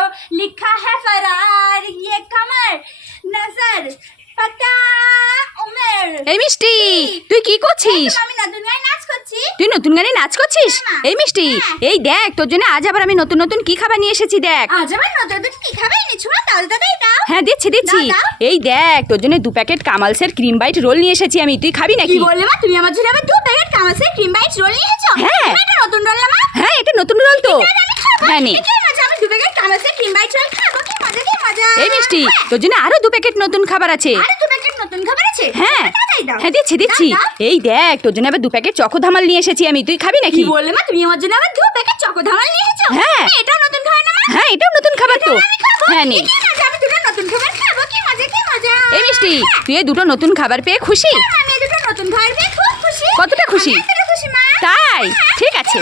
तो लिखा है फरार ये कमर नजर এই মিষ্টি তুই কি করছিস? তুই নতুন গানে নাচ করছিস? হ্যাঁ, এই মিষ্টি হ্যাঁ। এই দেখ তোর জন্য আজ আবার আমি নতুন নতুন কি খাবার নিয়ে এসেছি দেখ। আজ আবার নতুন কি খাবার এনেছো না দাও দাও হ্যাঁ দিচ্ছি দিচ্ছি। এই দেখ তোর জন্য দু প্যাকেট কামালসের ক্রিম বাইট রোল নিয়ে এসেছি আমি। তুই খাবি নাকি? কি বললে মা? তুমি আমার জন্য আবার দু প্যাকেট কামালসের ক্রিম বাইট রোল নিয়ে এসেছ? হ্যাঁ। এটা নতুন রোল না মা? হ্যাঁ এটা নতুন রোল তো। হ্যাঁ নে। কি মজা আমি দু প্যাকেট কামাসের ক্রিম বাইট রোল খাব কি মজা কি মজা? এই মিষ্টি হ্যাঁ। তোর জন্য আরও দু প্যাকেট নতুন খাবার আছে। আরে দু প্যাকেট নতুন খাবার আছে? হ্যাঁ। হ্যাঁ দিচ্ছি দিচ্ছি। এই দেখ তোর জন্য আবার দু প্যাকেট চকো ধামাল নিয়ে এসেছি আমি। তুই খাবি নাকি? কি বললে মা? তুমি আমার জন্য আবার দু প্যাকেট চকো ধামাল নিয়েছো হ্যাঁ। এটা নতুন খাবার না মা? হ্যাঁ এটাও নতুন খাবার তো। হ্যাঁ নে। আমি দুটো নতুন খাবার খাব কি মজা কি মজা? এই মিষ্টি তুই এই দুটো নতুন খাবার পেয়ে খুশি? হ্যাঁ, আমি দুটো নতুন খাবার পেয়ে খুব খুশি। কতটা খুশি? খুশি মা। তাই? ঠিক আছে।